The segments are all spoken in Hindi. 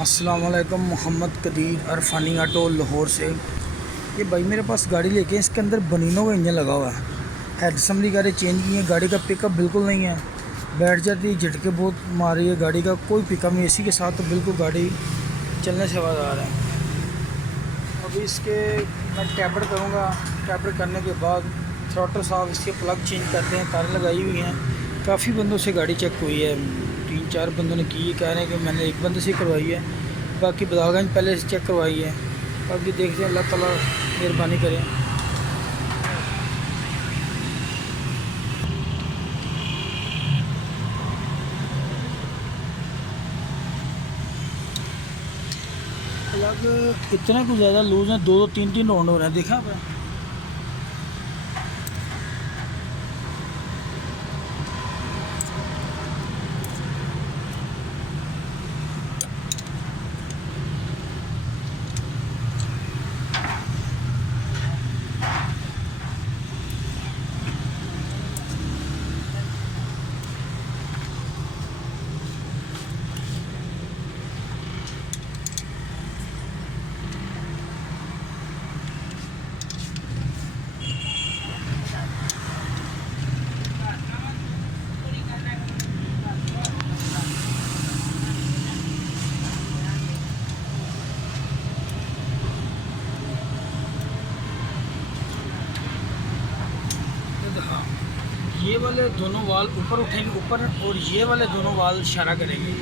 अस्सलाम वालेकुम। मोहम्मद कदीर अरफानी ऑटो लाहौर से। ये भाई मेरे पास गाड़ी लेके इसके अंदर बनीनो का इंजन लगा हुआ है। हेड असम्बली गाड़ी चेंज की है। गाड़ी का पिकअप बिल्कुल नहीं है, बैठ जाती है, झटके बहुत मार रही है गाड़ी का, कोई पिकअप नहीं। इसी के साथ तो बिल्कुल गाड़ी चलने से आवाज़ आ रहा है। अभी इसके मैं टैपर करूँगा। टैपर करने के बाद थ्रॉटल साफ, इसके प्लग चेंज करते हैं, तारें लगाई हुई हैं। काफ़ी बंदों से गाड़ी चेक हुई है, 3-4 बंदों ने की है, कह रहे हैं कि मैंने एक बंदे से करवाई है, बाकी बदालगंज पहले से चेक करवाई है। बाकी देखते हैं, अल्लाह ताला मेहरबानी करें। प्लग इतने कुछ ज़्यादा लूज हैं, 2-3 राउंड हो रहे हैं, देखा आपने। हाँ, ये वाले दोनों वाल ऊपर उठेंगे ऊपर, और ये वाले दोनों वाल इशारा करेंगे।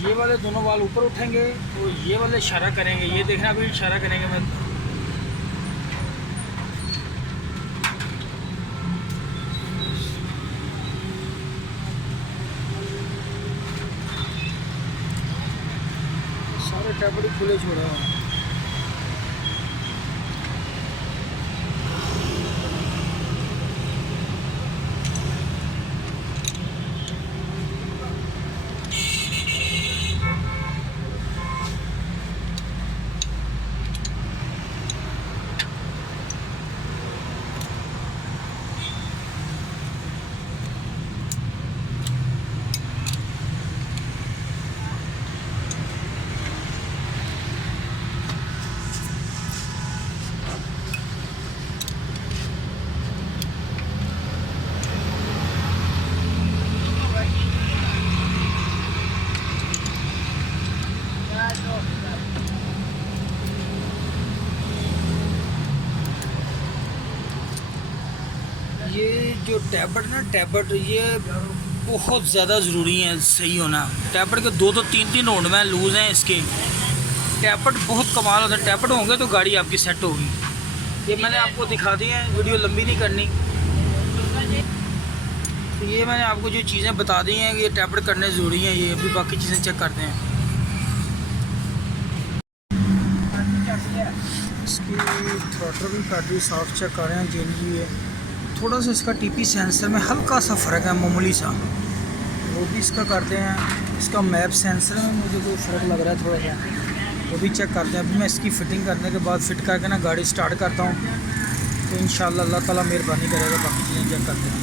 ये वाले दोनों वाल ऊपर उठेंगे और ये वाले इशारा करेंगे। ये देखना, अभी इशारा करेंगे। मैं सारे टैबलेट खुले छोड़ा हुआ है। ये जो टैबलेट ये बहुत ज़्यादा ज़रूरी है सही होना। टैबलेट के 2-3 राउंड में लूज़ हैं इसके। टैबलेट बहुत कमाल होता है, टैबलेट होंगे तो गाड़ी आपकी सेट होगी। ये मैंने आपको दिखा दी है, वीडियो लंबी नहीं करनी। तो ये मैंने आपको जो चीज़ें बता दी हैं कि ये टैबलेट करने ज़रूरी हैं। ये अभी बाकी चीज़ें चेक करते हैं। इसकी थ्रॉटल भी काफ़ी साफ चेक कर रहे हैं, चेंज की है। थोड़ा सा इसका टीपी सेंसर में हल्का सा फ़र्क है, मामूली सा, वो भी इसका करते हैं। इसका मैप सेंसर में मुझे कोई फ़र्क लग रहा है थोड़ा सा, वो भी चेक करते हैं। अभी मैं इसकी फ़िटिंग करने के बाद फ़िट करके ना गाड़ी स्टार्ट करता हूँ, तो इंशाल्लाह अल्लाह ताला मेहरबानी करेगा। बाकी चीज़ें चेक करते हैं।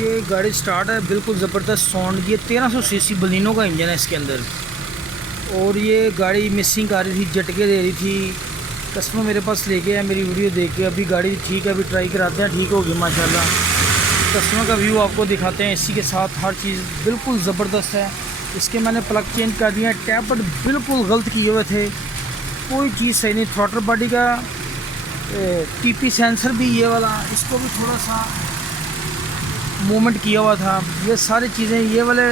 ये गाड़ी स्टार्ट है, बिल्कुल ज़बरदस्त साउंड। ये 1300 सीसी बलिनो का इंजन है इसके अंदर, और ये गाड़ी मिसिंग आ रही थी, झटके दे रही थी। कस्टमर मेरे पास लेके आया मेरी वीडियो देख के। अभी गाड़ी ठीक है, अभी ट्राई कराते हैं, ठीक होगी माशाल्लाह। कस्टमर का व्यू आपको दिखाते हैं। इसी के साथ हर चीज़ बिल्कुल ज़बरदस्त है। इसके मैंने प्लग चेंज कर दिया। टैबलेट बिल्कुल गलत किए हुए थे, कोई चीज़ सही नहीं। थ्रॉटल बॉडी का टीपी सेंसर भी ये वाला, इसको भी थोड़ा सा मूवमेंट किया हुआ था। ये सारी चीज़ें, ये वाले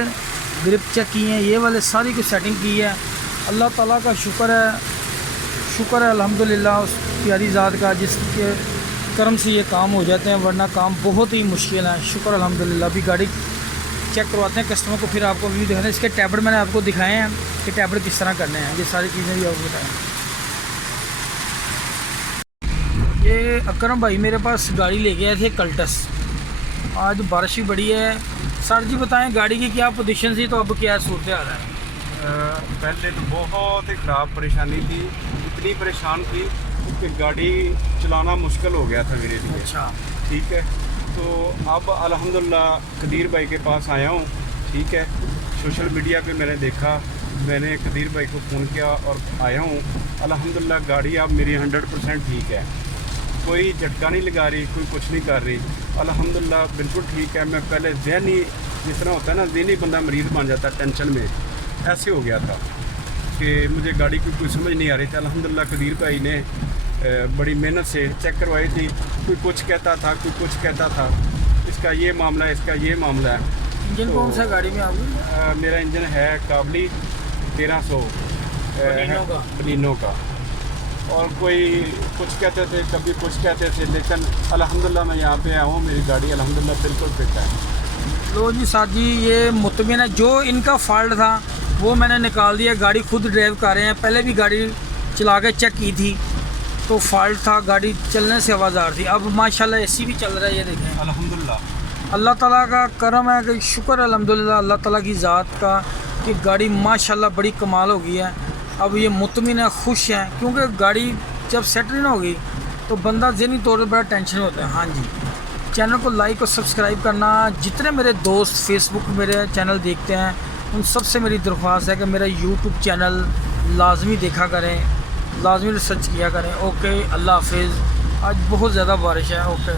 ग्रिप चेक की हैं, ये वाले सारी कुछ सेटिंग की है। अल्लाह ताला का शुक्र है अल्हम्दुलिल्लाह उस प्यारी ज़ात का जिसके कर्म से ये काम हो जाते हैं, वरना काम बहुत ही मुश्किल है। शुक्र अल्हम्दुलिल्लाह। अभी गाड़ी चेक करवाते हैं कस्टमर को, फिर आपको व्यू दिखाते हैं। इसके टैबलेट मैंने आपको दिखाए हैं कि टैबलेट किस तरह करने हैं, ये सारी चीज़ें भी आपको बताएँ। ये अकरम भाई मेरे पास गाड़ी ले गए थे कल्टस। आज बारिश भी बड़ी है। सर जी बताएं, गाड़ी की क्या पोजीशन थी, तो अब क्या सूरत हाल है? पहले तो बहुत ही ख़राब परेशानी थी, इतनी परेशान थी कि गाड़ी चलाना मुश्किल हो गया था मेरे लिए। अच्छा, ठीक है। तो अब अल्हम्दुलिल्लाह कदीर भाई के पास आया हूँ। ठीक है, सोशल मीडिया पे मैंने देखा, मैंने कदीर भाई को फ़ोन किया और आया हूँ। अल्हम्दुलिल्लाह गाड़ी अब मेरी 100% ठीक है, कोई झटका नहीं लगा रही, कोई कुछ नहीं कर रही। अल्हम्दुलिल्लाह बिल्कुल ठीक है। मैं पहले ज़हनी, जिस तरह होता है ना, ज़हनी बंदा मरीज़ बन जाता है टेंशन में, ऐसे हो गया था कि मुझे गाड़ी की कोई समझ नहीं आ रही थी। अल्हम्दुलिल्लाह कदीर भाई ने बड़ी मेहनत से चेक करवाई थी। कोई कुछ कहता था, कोई कुछ कहता था, इसका ये मामला है, इसका ये मामला है। इंजन कौन सा गाड़ी में आपको? मेरा इंजन है काबली 1300 बलिनो का। और कोई कुछ कहते थे, कभी कुछ कहते थे, लेकिन अल्हम्दुलिल्लाह मैं यहाँ पे आया हूँ, मेरी गाड़ी अल्हम्दुलिल्लाह बिल्कुल फिट है। लो जी साथ जी, ये मुतमिन है। जो इनका फॉल्ट था वो मैंने निकाल दिया, गाड़ी खुद ड्राइव कर रहे हैं। पहले भी गाड़ी चला के चेक की थी तो फॉल्ट था, गाड़ी चलने से आवाज़ार थी। अब माशाल्लाह एसी भी चल रहा है, ये देखें। अल्हम्दुलिल्लाह अल्लाह ताला का करम है कि शुक्र अल्हम्दुलिल्लाह अल्लाह ताला की ज़ात का कि गाड़ी माशाल्लाह बड़ी कमाल हो गई है। अब ये मुतमिन है, खुश हैं, क्योंकि गाड़ी जब सेट नहीं होगी तो बंदा ज़हनी तौर पर बड़ा टेंशन होता है। हाँ जी, चैनल को लाइक और सब्सक्राइब करना। जितने मेरे दोस्त फेसबुक मेरे चैनल देखते हैं उन सबसे मेरी दरख्वास्त है कि मेरा यूट्यूब चैनल लाजमी देखा करें, लाजमी रिसर्च किया करें। ओके, अल्लाह हाफिज़। आज बहुत ज़्यादा बारिश है। ओके।